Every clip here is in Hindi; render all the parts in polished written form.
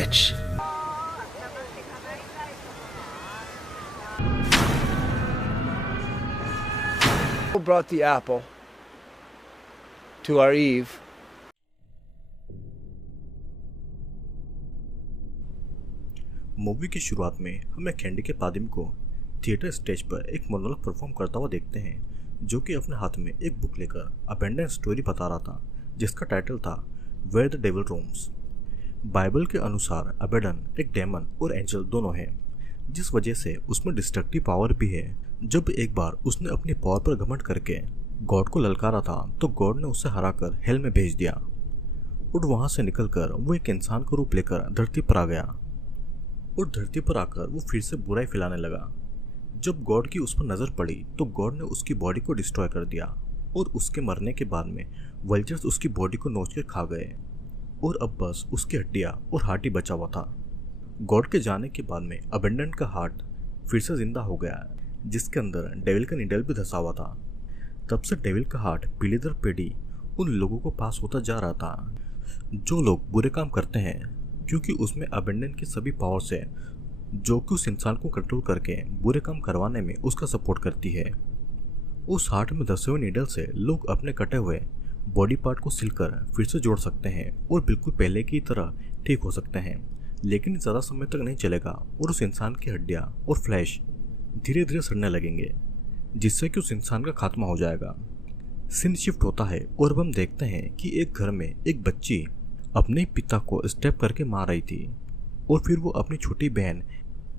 Stitch. Who brought the apple to our Eve? Movie की शुरुआत में हमें कैंडी के पादिम को थिएटर स्टेज पर एक मोनोलॉग परफॉर्म करता हुआ देखते हैं, जो कि अपने हाथ में एक बुक लेकर अबेंडन स्टोरी बता रहा था, जिसका टाइटल था where the devil roams. Bible के अनुसार अबेडन एक डेमन और एंजल दोनों है, जिस वजह से उसमें डिस्ट्रक्टिव पावर भी है। जब एक बार उसने अपनी पावर पर घमंड करके गॉड को ललकारा था, तो गॉड ने उसे हराकर हेल में भेज दिया और वहां से निकलकर वो एक इंसान का रूप लेकर धरती पर आ गया और धरती पर आकर वो फिर से बुराई फैलाने लगा। जब गॉड की उस पर नजर पड़ी तो गॉड ने उसकी बॉडी को डिस्ट्रॉय कर दिया और उसके मरने के बाद में वल्चर्स उसकी बॉडी को नोच कर खा गए और अब बस उसकी हड्डियां और हार्ट ही बचा हुआ था। गॉड के जाने के बाद में अबेंडन का हार्ट फिर से जिंदा हो गया, जिसके अंदर डेविल का नीडल भी धंसा हुआ था। तब से डेविल का हार्ट पीढ़ी दर पीढ़ी उन लोगों को पास होता जा रहा था जो लोग बुरे काम करते हैं, क्योंकि उसमें अबेंडन की सभी पावर्स है जो कि उस इंसान को कंट्रोल करके बुरे काम करवाने में उसका सपोर्ट करती है। उस हार्ट में धसे हुए नीडल से लोग अपने कटे हुए बॉडी पार्ट को सिलकर फिर से जोड़ सकते हैं और बिल्कुल पहले की तरह ठीक हो सकते हैं, लेकिन ज़्यादा समय तक नहीं चलेगा और उस इंसान की हड्डियाँ और फ्लैश धीरे धीरे सड़ने लगेंगे, जिससे कि उस इंसान का खात्मा हो जाएगा। सीन शिफ्ट होता है और अब हम देखते हैं कि एक घर में एक बच्ची अपने पिता को स्टेप करके मार रही थी और फिर वो अपनी छोटी बहन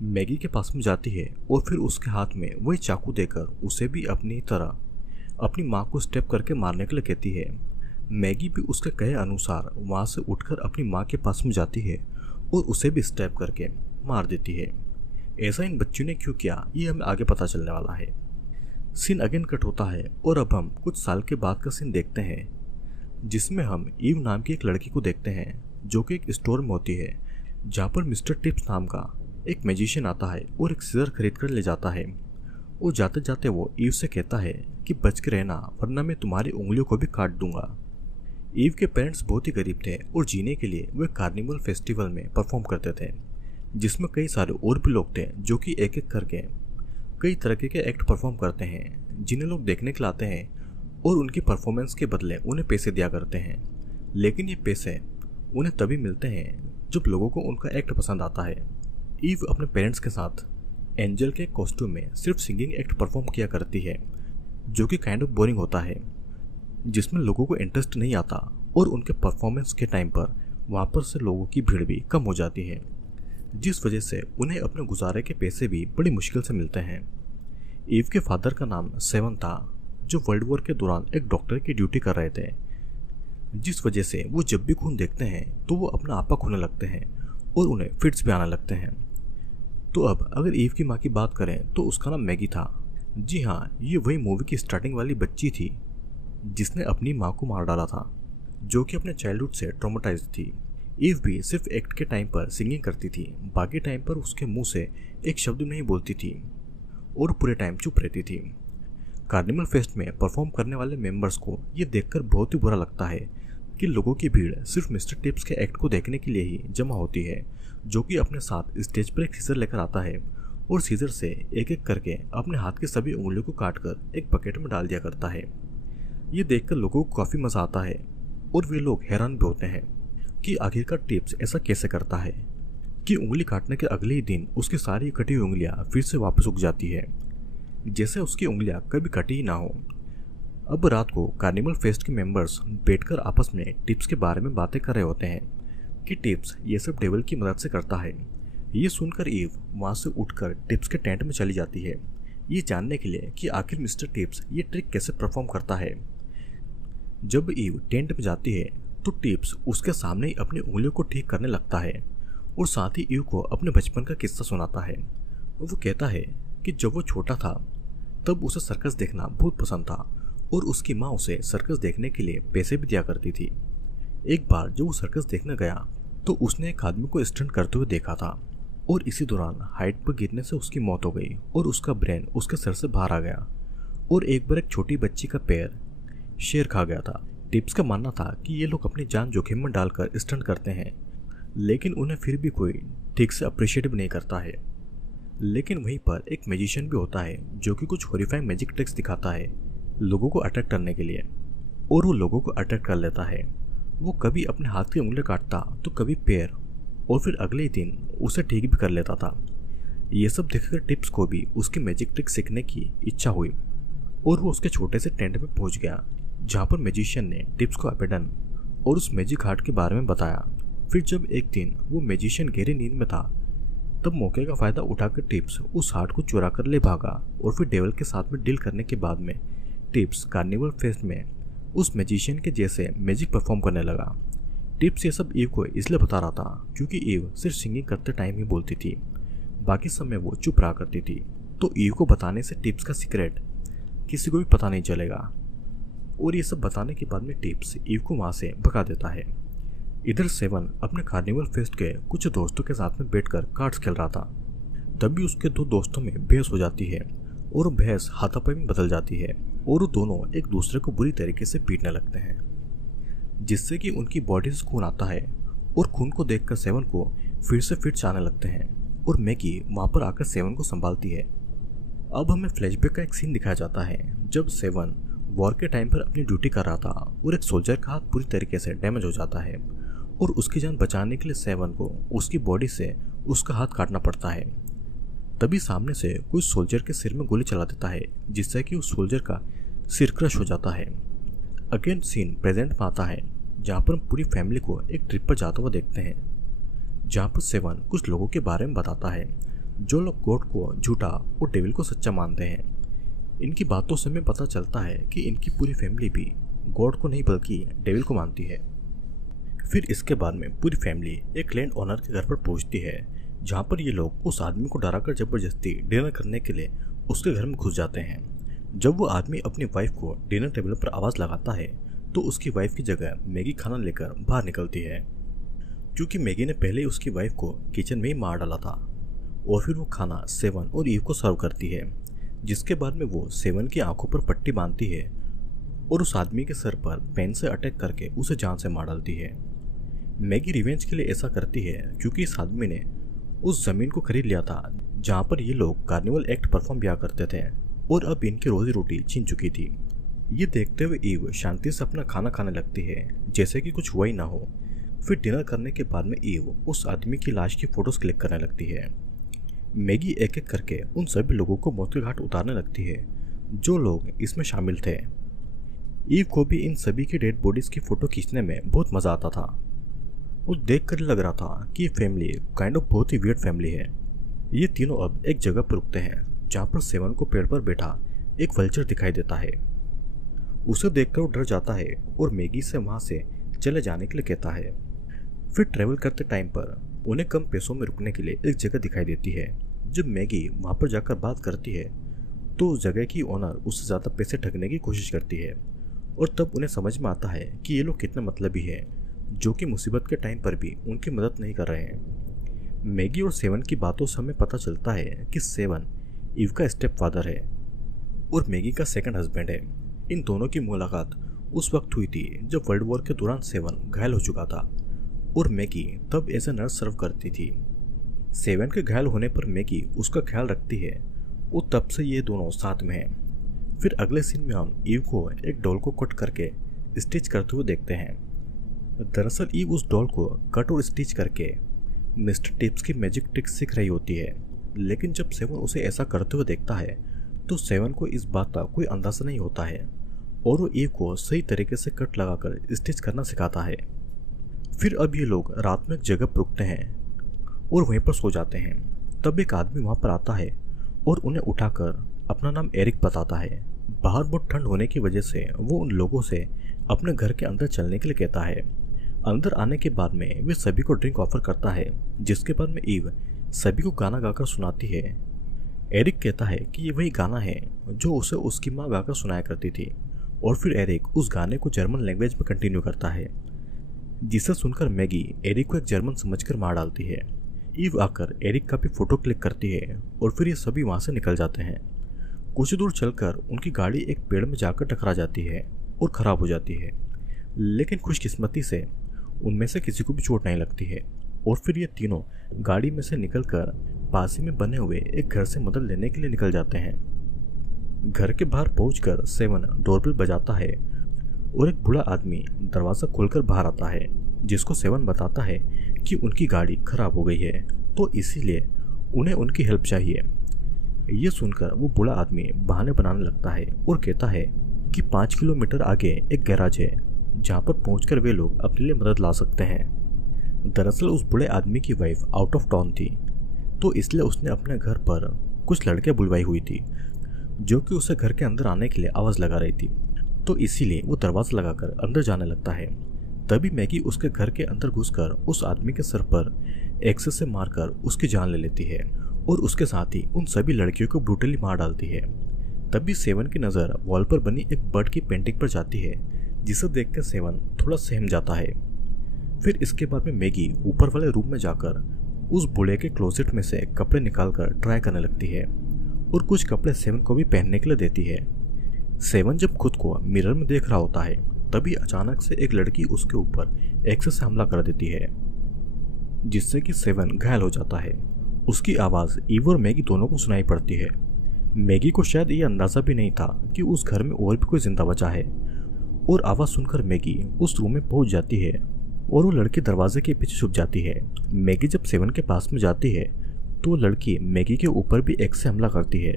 मैगी के पास में जाती है और फिर उसके हाथ में वही चाकू देकर उसे भी अपनी तरह अपनी माँ को स्टेप करके मारने के लिए कहती है। मैगी भी उसके कहे अनुसार वहाँ से उठकर अपनी माँ के पास में जाती है और उसे भी स्टेप करके मार देती है। ऐसा इन बच्चों ने क्यों किया, ये हमें आगे पता चलने वाला है। सीन अगेन कट होता है और अब हम कुछ साल के बाद का सीन देखते हैं, जिसमें हम ईव नाम की एक लड़की को देखते हैं जो कि एक स्टोर में होती है, जहाँ पर मिस्टर टिप्स नाम का एक मैजिशियन आता है और एक सीजर खरीद कर ले जाता है और जाते जाते वो ईव से कहता है कि बच के रहना वरना मैं तुम्हारी उंगलियों को भी काट दूंगा। ईव के पेरेंट्स बहुत ही गरीब थे और जीने के लिए वे कार्निवल फेस्टिवल में परफॉर्म करते थे, जिसमें कई सारे और भी लोग थे जो कि एक एक करके कई तरह के एक्ट परफॉर्म करते हैं, जिन्हें लोग देखने के लिए आते हैं और उनकी परफॉर्मेंस के बदले उन्हें पैसे दिया करते हैं। लेकिन ये पैसे उन्हें तभी मिलते हैं जब लोगों को उनका एक्ट पसंद आता है। ईव अपने पेरेंट्स के साथ एंजल के कॉस्ट्यूम में सिर्फ सिंगिंग एक्ट परफॉर्म किया करती है, जो कि काइंड ऑफ बोरिंग होता है, जिसमें लोगों को इंटरेस्ट नहीं आता और उनके परफॉर्मेंस के टाइम पर वहाँ पर से लोगों की भीड़ भी कम हो जाती है, जिस वजह से उन्हें अपने गुजारे के पैसे भी बड़ी मुश्किल से मिलते हैं। ईव के फादर का नाम सेवन था, जो वर्ल्ड वॉर के दौरान एक डॉक्टर की ड्यूटी कर रहे थे, जिस वजह से वो जब भी खून देखते हैं तो वो अपना आपा खोने लगते हैं और उन्हें फिट्स भी आने लगते हैं। तो अब अगर ईव की माँ की बात करें तो उसका नाम मैगी था। जी हाँ, ये वही मूवी की स्टार्टिंग वाली बच्ची थी जिसने अपनी माँ को मार डाला था, जो कि अपने चाइल्डहुड से ट्रॉमेटाइज्ड थी। ईव भी सिर्फ एक्ट के टाइम पर सिंगिंग करती थी, बाकी टाइम पर उसके मुंह से एक शब्द नहीं बोलती थी और पूरे टाइम चुप रहती थी। कार्निवल फेस्ट में परफॉर्म करने वाले मेंबर्स को ये देखकर बहुत ही बुरा लगता है कि लोगों की भीड़ सिर्फ मिस्टर टिप्स के एक्ट को देखने के लिए ही जमा होती है, जो कि अपने साथ स्टेज पर एक सीजर लेकर आता है और सीजर से एक एक करके अपने हाथ की सभी उंगलियों को काटकर एक बकेट में डाल दिया करता है। ये देखकर लोगों को काफ़ी मज़ा आता है और वे लोग हैरान भी होते हैं कि आखिरकार टिप्स ऐसा कैसे करता है कि उंगली काटने के अगले ही दिन उसकी सारी कटी हुई उंगलियां फिर से वापस उग जाती है, जैसे उसकी उंगलियां कभी कटी ही ना हो। अब रात को कार्निवल फेस्ट के मेंबर्स बैठकर आपस में टिप्स के बारे में बातें कर रहे होते हैं कि टिप्स ये सब डेविल की मदद से करता है। ये सुनकर ईव वहाँ से उठकर टिप्स के टेंट में चली जाती है, ये जानने के लिए कि आखिर मिस्टर टिप्स ये ट्रिक कैसे परफॉर्म करता है। जब ईव टेंट में जाती है तो टिप्स उसके सामने ही अपनी उंगलियों को ठीक करने लगता है और साथ ही ईव को अपने बचपन का किस्सा सुनाता है। वो कहता है कि जब वो छोटा था तब उसे सर्कस देखना बहुत पसंद था और उसकी माँ उसे सर्कस देखने के लिए पैसे भी दिया करती थी। एक बार जब वो सर्कस देखने गया तो उसने एक आदमी को स्टंट करते हुए देखा था और इसी दौरान हाइट पर गिरने से उसकी मौत हो गई और उसका ब्रेन उसके सर से बाहर आ गया और एक बार एक छोटी बच्ची का पैर शेर खा गया था। टिप्स का मानना था कि ये लोग अपनी जान जोखिम में डालकर स्टंट करते हैं लेकिन उन्हें फिर भी कोई ठीक से अप्रिशिएट भी नहीं करता है। लेकिन वहीं पर एक मैजिशियन भी होता है जो कि कुछ हॉरिफाइंग मैजिक ट्रिक्स दिखाता है लोगों को अट्रैक्ट करने के लिए, और वो लोगों को अट्रैक्ट कर लेता है। वो कभी अपने हाथ की उंगली काटता तो कभी पैर, और फिर अगले ही दिन उसे ठीक भी कर लेता था। ये सब देखकर टिप्स को भी उसकी मैजिक ट्रिक सीखने की इच्छा हुई और वो उसके छोटे से टेंट में पहुंच गया जहाँ पर मैजिशियन ने टिप्स को अबेडन और उस मैजिक हार्ट के बारे में बताया। फिर जब एक दिन वो मैजिशियन गहरी नींद में था तब मौके का फायदा उठाकर टिप्स उस हार्ट को चुरा कर ले भागा, और फिर डेविल के साथ में डील करने के बाद में टिप्स कार्निवल फेस्ट में उस मैजिशियन के जैसे मैजिक परफॉर्म करने लगा। टिप्स ये सब ईव को इसलिए बता रहा था क्योंकि ईव सिर्फ सिंगिंग करते टाइम ही बोलती थी, बाकी समय वो चुप रहा करती थी। तो ईव को बताने से टिप्स का सीक्रेट किसी को भी पता नहीं चलेगा, और ये सब बताने के बाद में टिप्स ईव को वहाँ से भगा देता है। इधर सेवन अपने कार्निवल फेस्ट के कुछ दोस्तों के साथ में बैठकर कार्ड्स खेल रहा था। तभी उसके दो दोस्तों में बहस हो जाती है और बहस हाथापाई में बदल जाती है और वो दोनों एक दूसरे को बुरी तरीके से पीटने लगते हैं, जिससे कि उनकी बॉडी से खून आता है, और खून को देखकर सेवन को फिर से फिट्स आने लगते हैं और मैगी वहाँ पर आकर सेवन को संभालती है। अब हमें फ्लैशबैक का एक सीन दिखाया जाता है जब सेवन वॉर के टाइम पर अपनी ड्यूटी कर रहा था और एक सोल्जर का हाथ पूरी तरीके से डैमेज हो जाता है और उसकी जान बचाने के लिए सेवन को उसकी बॉडी से उसका हाथ काटना पड़ता है। तभी सामने से कोई सोल्जर के सिर में गोली चला देता है जिससे कि उस सोल्जर का सिर क्रश हो जाता है। अगेन सीन प्रेजेंट में आता है जहाँ पर हम पूरी फैमिली को एक ट्रिप पर जाते हुए देखते हैं, जहाँ पर सेवन कुछ लोगों के बारे में बताता है जो लोग गॉड को झूठा और डेविल को सच्चा मानते हैं। इनकी बातों से हमें पता चलता है कि इनकी पूरी फैमिली भी गॉड को नहीं बल्कि डेविल को मानती है। फिर इसके बाद में पूरी फैमिली एक लैंड ओनर के घर पर पहुंचती है जहाँ पर ये लोग उस आदमी को डराकर जबरदस्ती डिनर करने के लिए उसके घर में घुस जाते हैं। जब वो आदमी अपनी वाइफ को डिनर टेबल पर आवाज़ लगाता है तो उसकी वाइफ की जगह मैगी खाना लेकर बाहर निकलती है, क्योंकि मैगी ने पहले ही उसकी वाइफ को किचन में ही मार डाला था। और फिर वो खाना सेवन और ईव को सर्व करती है, जिसके बाद में वो सेवन की आंखों पर पट्टी बांधती है और उस आदमी के सर पर पेन से अटैक करके उसे जान से मार डालती है। मैगी रिवेंज के लिए ऐसा करती है क्योंकि इस आदमी ने उस जमीन को खरीद लिया था जहाँ पर ये लोग कार्निवल एक्ट परफॉर्म किया करते थे और अब इनकी रोजी रोटी छीन चुकी थी। ये देखते हुए ईव शांति से अपना खाना खाने लगती है जैसे कि कुछ हुआ ही ना हो। फिर डिनर करने के बाद में ईव उस आदमी की लाश की फोटोज क्लिक करने लगती है। मैगी एक एक करके उन सभी लोगों को मौत के घाट उतारने लगती है जो लोग इसमें शामिल थे। ईव को भी इन सभी की डेड बॉडीज की फोटो खींचने में बहुत मजा आता था और देख कर लग रहा था कि ये फैमिली काइंड ऑफ बहुत ही वियर्ड फैमिली है। ये तीनों अब एक जगह पर रुकते हैं जहाँ पर सेवन को पेड़ पर बैठा एक वल्चर दिखाई देता है। उसे देखकर वो डर जाता है और मैगी से वहाँ से चले जाने के लिए कहता है। फिर ट्रेवल करते टाइम पर उन्हें कम पैसों में रुकने के लिए एक जगह दिखाई देती है। जब मैगी वहाँ पर जाकर बात करती है तो उस जगह की ओनर उससे ज़्यादा पैसे ठगने की कोशिश करती है और तब उन्हें समझ में आता है कि ये लोग कितने मतलबी है जो कि मुसीबत के टाइम पर भी उनकी मदद नहीं कर रहे हैं। मैगी और सेवन की बातों से हमें पता चलता है कि सेवन ईव का स्टेप फादर है और मैगी का सेकंड हस्बैंड है। इन दोनों की मुलाकात उस वक्त हुई थी जब वर्ल्ड वॉर के दौरान सेवन घायल हो चुका था और मैगी तब एज ए नर्स सर्व करती थी। सेवन के घायल होने पर मैगी उसका ख्याल रखती है और तब से ये दोनों साथ में हैं। फिर अगले सीन में हम ईव को एक डॉल को कट करके स्टिच करते हुए देखते हैं। दरअसल ईव उस डॉल को कट और स्टिच करके मिस्टर टिप्स की मैजिक ट्रिक सीख रही होती है, लेकिन जब सेवन उसे ऐसा करते हुए देखता है तो सेवन को इस बात का कोई अंदाजा नहीं होता है और वो ईव को सही तरीके से कट लगाकर स्टिच करना सिखाता है। फिर अब ये लोग रात में एक जगह पर रुकते हैं और वहीं पर सो जाते हैं। तब एक आदमी वहाँ पर आता है और उन्हें उठाकर अपना नाम एरिक बताता है। बाहर बहुत ठंड होने की वजह से वो उन लोगों से अपने घर के अंदर चलने के लिए कहता है। अंदर आने के बाद में वे सभी को ड्रिंक ऑफर करता है, जिसके बाद में ईव सभी को गाना गाकर सुनाती है। एरिक कहता है कि ये वही गाना है जो उसे उसकी माँ गाकर सुनाया करती थी और फिर एरिक उस गाने को जर्मन लैंग्वेज में कंटिन्यू करता है, जिसे सुनकर मैगी एरिक को एक जर्मन समझकर मार डालती है। ईव आकर एरिक का भी फोटो क्लिक करती है और फिर ये सभी वहाँ से निकल जाते हैं। कुछ दूर चलकर उनकी गाड़ी एक पेड़ में जाकर टकरा जाती है और ख़राब हो जाती है, लेकिन खुशकिस्मती से उनमें से किसी को भी चोट नहीं लगती है। और फिर ये तीनों गाड़ी में से निकलकर पास ही में बने हुए एक घर से मदद लेने के लिए निकल जाते हैं। घर के बाहर पहुंचकर सेवन डोरबेल बजाता है और एक बूढ़ा आदमी दरवाज़ा खोलकर बाहर आता है, जिसको सेवन बताता है कि उनकी गाड़ी खराब हो गई है, तो इसीलिए उन्हें उनकी हेल्प चाहिए। ये सुनकर वो बूढ़ा आदमी बहाने बनाने लगता है और कहता है कि 5 किलोमीटर आगे एक गैराज है जहाँ पर पहुंचकर वे लोग अपने लिए मदद ला सकते हैं। दरअसल उस बूढ़े आदमी की वाइफ आउट ऑफ टाउन थी, तो इसलिए उसने अपने घर पर कुछ लड़के बुलवाई हुई थी जो कि उसे घर के अंदर आने के लिए आवाज़ लगा रही थी, तो इसीलिए वो दरवाज़ा लगाकर अंदर जाने लगता है। तभी मैगी उसके घर के अंदर घुसकर उस आदमी के सर पर एक्सेस से मारकर उसकी जान ले लेती है और उसके साथ ही उन सभी लड़कियों को ब्रूटली मार डालती है। तभी सेवन की नज़र वॉल पर बनी एक बर्ड की पेंटिंग पर जाती है, जिसे देखकर सेवन थोड़ा सहम जाता है। फिर इसके बाद में मैगी ऊपर वाले रूम में जाकर उस बूढ़े के क्लोजेट में से कपड़े निकालकर ट्राई करने लगती है और कुछ कपड़े सेवन को भी पहनने के लिए देती है। सेवन जब खुद को मिरर में देख रहा होता है, तभी अचानक से एक लड़की उसके ऊपर एक्सेस से हमला कर देती है, जिससे कि सेवन घायल हो जाता है। उसकी आवाज़ ईव और मैगी दोनों को सुनाई पड़ती है। मैगी को शायद ये अंदाज़ा भी नहीं था कि उस घर में और भी कोई जिंदा बचा है, और आवाज़ सुनकर मैगी उस रूम में पहुंच जाती है और वो लड़की दरवाजे के पीछे छुप जाती है। मैगी जब सेवन के पास में जाती है तो लड़की मैगी के ऊपर भी एक्स से हमला करती है,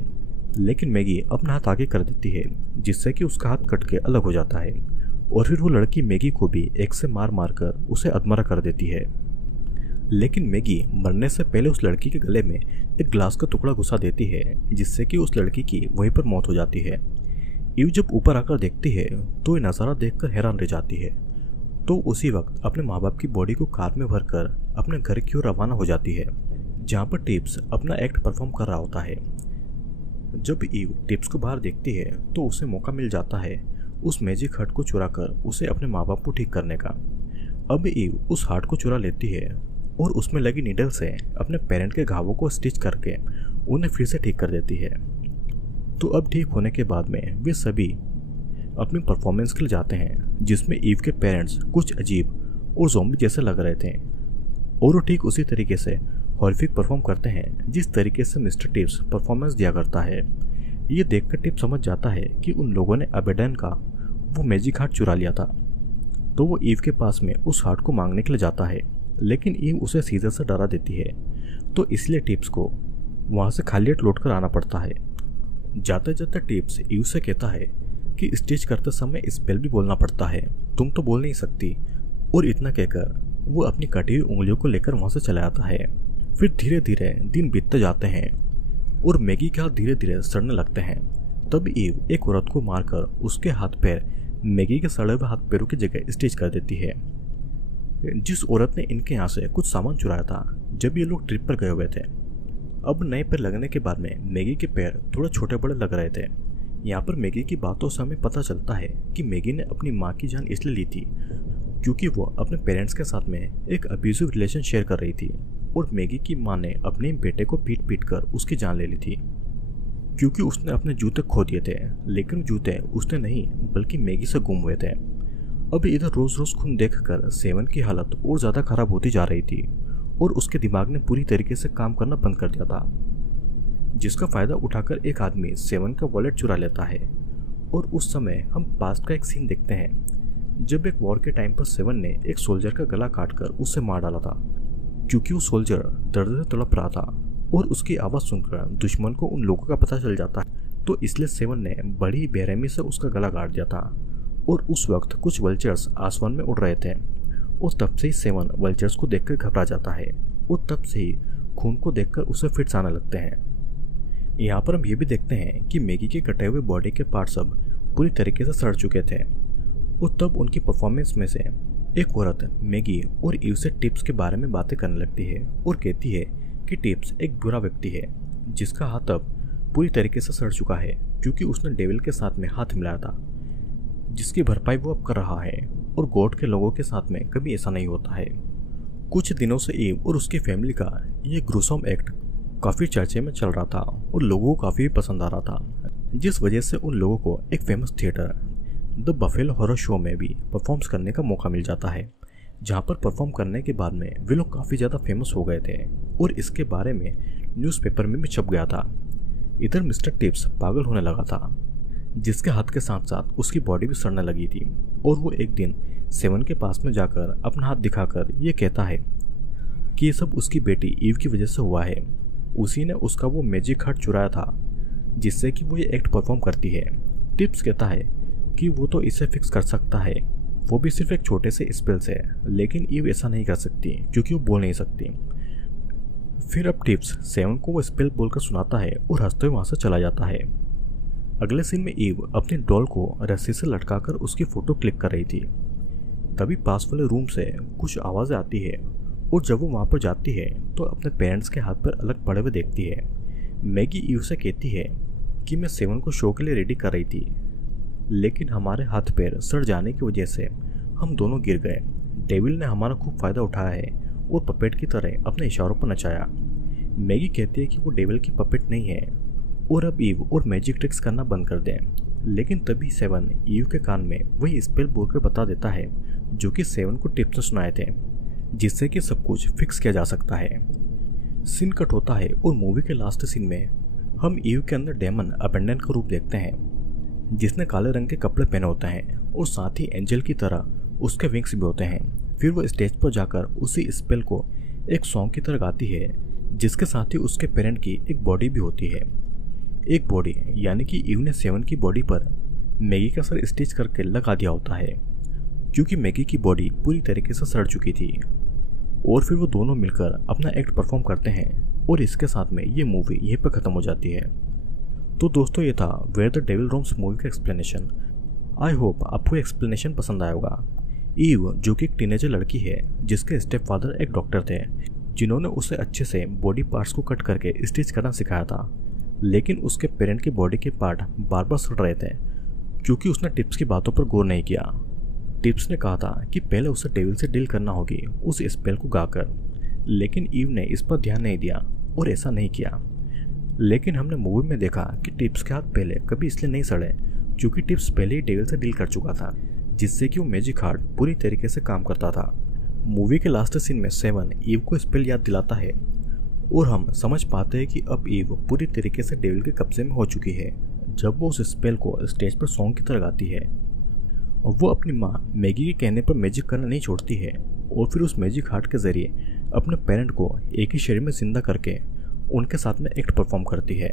लेकिन मैगी अपना हाथ आगे कर देती है, जिससे कि उसका हाथ कट के अलग हो जाता है और फिर वो लड़की मैगी को भी एक्स से मार मार कर उसे अधमरा कर देती है। लेकिन मैगी मरने से पहले उस लड़की के गले में एक ग्लास का टुकड़ा घुसा देती है, जिससे कि उस लड़की की वहीं पर मौत हो जाती है। ईव जब ऊपर आकर देखती है तो ये नज़ारा देखकर हैरान रह जाती है, तो उसी वक्त अपने माँ बाप की बॉडी को कार में भरकर अपने घर की ओर रवाना हो जाती है, जहाँ पर टिप्स अपना एक्ट परफॉर्म कर रहा होता है। जब ईव टिप्स को बाहर देखती है तो उसे मौका मिल जाता है उस मैजिक हार्ट को चुराकर उसे अपने माँ बाप को ठीक करने का। अब ईव उस हार्ट को चुरा लेती है और उसमें लगी नीडल से अपने पेरेंट के घावों को स्टिच करके उन्हें फिर से ठीक कर देती है। तो अब ठीक होने के बाद में वे सभी अपनी परफॉर्मेंस के लिए जाते हैं, जिसमें ईव के पेरेंट्स कुछ अजीब और ज़ॉम्बी जैसे लग रहे थे, और वो ठीक उसी तरीके से हॉरिफिक परफॉर्म करते हैं जिस तरीके से मिस्टर टिप्स परफॉर्मेंस दिया करता है। ये देखकर टिप्स समझ जाता है कि उन लोगों ने अबेडन का वो मैजिक हार्ट चुरा लिया था, तो वो ईव के पास में उस हार्ट को मांगने के लिए जाता है, लेकिन ईव उसे सीजर से डरा देती है, तो इसलिए टिप्स को वहाँ से खाली हाथ लौट कर आना पड़ता है। जाते जाते टिप्स ईव से कहता है कि स्टिच करते समय स्पेल भी बोलना पड़ता है, तुम तो बोल नहीं सकती, और इतना कहकर वो अपनी कटी हुई उंगलियों को लेकर वहाँ से चला आता है। फिर धीरे धीरे दिन बीतते जाते हैं और मैगी के हाथ धीरे धीरे सड़ने लगते हैं। तब ईव एक औरत को मारकर उसके हाथ पैर मैगी के सड़े हुए हाथ पैरों की जगह स्टिच कर देती है, जिस औरत ने इनके यहाँ से कुछ सामान चुराया था जब ये लोग ट्रिप पर गए हुए थे। अब नए पैर लगने के बाद में मैगी के पैर थोड़े छोटे बड़े लग रहे थे। यहाँ पर मैगी की बातों से हमें पता चलता है कि मैगी ने अपनी माँ की जान इसलिए ली थी क्योंकि वो अपने पेरेंट्स के साथ में एक अब्यूजिव रिलेशन शेयर कर रही थी, और मैगी की माँ ने अपने बेटे को पीट पीट कर उसकी जान ले ली थी, क्योंकि उसने अपने जूते खो दिए थे, लेकिन जूते उसने नहीं बल्कि मैगी से गुम हुए थे। अब इधर रोज रोज खून देखकर सेवन की हालत और ज़्यादा खराब होती जा रही थी और उसके दिमाग ने पूरी तरीके से काम करना बंद कर दिया था, जिसका फ़ायदा उठाकर एक आदमी सेवन का वॉलेट चुरा लेता है। और उस समय हम पास्ट का एक सीन देखते हैं जब एक वॉर के टाइम पर सेवन ने एक सोल्जर का गला काटकर उसे मार डाला था, क्योंकि वो सोल्जर दर्द से तड़प रहा था और उसकी आवाज़ सुनकर दुश्मन को उन लोगों का पता चल जाता है, तो इसलिए सेवन ने बड़ी बेरहमी से उसका गला काट दिया था। और उस वक्त कुछ वल्चर्स आसमान में उड़ रहे थे और तब से ही सेवन वल्चर्स को देखकर घबरा जाता है और तब से ही खून को देखकर उसे फिट्स आने लगते हैं। यहाँ पर हम ये भी देखते हैं कि मैगी के कटे हुए बॉडी के पार्ट्स अब पूरी तरीके से सड़ चुके थे, और तब उनकी परफॉर्मेंस में से एक औरत मैगी और ईव से टिप्स के बारे में बातें करने लगती है और कहती है कि टिप्स एक बुरा व्यक्ति है जिसका हाथ अब पूरी तरीके से सड़ चुका है क्योंकि उसने डेविल के साथ में हाथ मिलाया था, जिसकी भरपाई वो अब कर रहा है, और गॉड के लोगों के साथ में कभी ऐसा नहीं होता है। कुछ दिनों से ईव और उसकी फैमिली का ये ग्रूसम एक्ट काफ़ी चर्चे में चल रहा था और लोगों को काफ़ी पसंद आ रहा था, जिस वजह से उन लोगों को एक famous theatre the buffalo horror show में भी परफॉर्म्स करने का मौका मिल जाता है, जहाँ पर परफॉर्म करने के बाद में वे लोग काफ़ी ज़्यादा फेमस हो गए थे और इसके बारे में न्यूज़पेपर में भी छप गया था। इधर मिस्टर टिप्स पागल होने लगा था, जिसके हाथ के साथ साथ उसकी बॉडी भी सड़ने लगी थी और वो एक दिन सेवन के पास में जाकर अपना हाथ दिखाकर ये कहता है कि ये सब उसकी बेटी ईव की वजह से हुआ है। उसी ने उसका वो मैजिक हार्ट चुराया था जिससे कि वो ये एक्ट परफॉर्म करती है। टिप्स कहता है कि वो तो इसे फिक्स कर सकता है, वो भी सिर्फ एक छोटे से स्पेल से, लेकिन ईव ऐसा नहीं कर सकती क्योंकि वो बोल नहीं सकती। फिर अब टिप्स सेवन को वो स्पेल बोलकर सुनाता है और हंसते हुए वहाँ से चला जाता है। अगले सीन में ईव अपनी डॉल को रस्सी से लटकाकर उसकी फोटो क्लिक कर रही थी। तभी पास वाले रूम से कुछ आवाज़ें आती है और जब वो वहाँ पर जाती है तो अपने पेरेंट्स के हाथ पर अलग पड़े हुए देखती है। मैगी ईव से कहती है कि मैं सेवन को शो के लिए रेडी कर रही थी, लेकिन हमारे हाथ पैर सड़ जाने की वजह से हम दोनों गिर गए। डेविल ने हमारा खूब फ़ायदा उठाया है और पपेट की तरह अपने इशारों पर नचाया। मैगी कहती है कि वो डेविल की पपेट नहीं है और अब ईव और मैजिक ट्रिक्स करना बंद कर दें, लेकिन तभी सेवन ईव के कान में वही स्पेल बोलकर बता देता है जो कि सेवन को टिप्स ने सुनाए थे, जिससे कि सब कुछ फिक्स किया जा सकता है। सीन कट होता है और मूवी के लास्ट सीन में हम ईव के अंदर डेमन अबेंडन का रूप देखते हैं, जिसने काले रंग के कपड़े पहने होते हैं और साथ ही एंजल की तरह उसके विंग्स भी होते हैं। फिर वो स्टेज पर जाकर उसी स्पेल को एक सॉन्ग की तरह गाती है, जिसके साथ ही उसके पेरेंट की एक बॉडी भी होती है। एक बॉडी यानी कि ईव ने सेवन की बॉडी पर मैगी का सर स्टिच करके लगा दिया होता है, क्योंकि मैगी की बॉडी पूरी तरीके से सड़ चुकी थी। और फिर वो दोनों मिलकर अपना एक्ट परफॉर्म करते हैं और इसके साथ में ये मूवी यहीं पर ख़त्म हो जाती है। तो दोस्तों ये था where the devil roams movie का एक्सप्लेनेशन। आई होप आपको एक्सप्लेनेशन पसंद आया होगा। ईव जो कि एक टीनेजर लड़की है जिसके स्टेप फादर एक डॉक्टर थे, जिन्होंने उसे अच्छे से बॉडी पार्ट्स को कट करके स्टिच करना सिखाया था, लेकिन उसके पेरेंट की बॉडी के पार्ट बार बार सड़ रहे थे क्योंकि उसने टिप्स की बातों पर गौर नहीं किया। टिप्स ने कहा था कि पहले उसे डेविल से डील करना होगी उस स्पेल को गाकर, लेकिन ईव ने इस पर ध्यान नहीं दिया और ऐसा नहीं किया। लेकिन हमने मूवी में देखा कि टिप्स के हाथ पहले कभी इसलिए नहीं सड़े क्योंकि टिप्स पहले ही डेविल से डील कर चुका था, जिससे कि वो मैजिक हार्ट पूरी तरीके से काम करता था। मूवी के लास्ट सीन में सेवन ईव को स्पेल याद दिलाता है और हम समझ पाते हैं कि अब ईव पूरी तरीके से डेविल के कब्जे में हो चुकी है जब वो उस स्पेल को स्टेज पर सॉन्ग की तरह गाती है। और वो अपनी माँ मैगी के कहने पर मैजिक करना नहीं छोड़ती है और फिर उस मैजिक हार्ट के जरिए अपने पेरेंट को एक ही शरीर में जिंदा करके उनके साथ में एक्ट परफॉर्म करती है।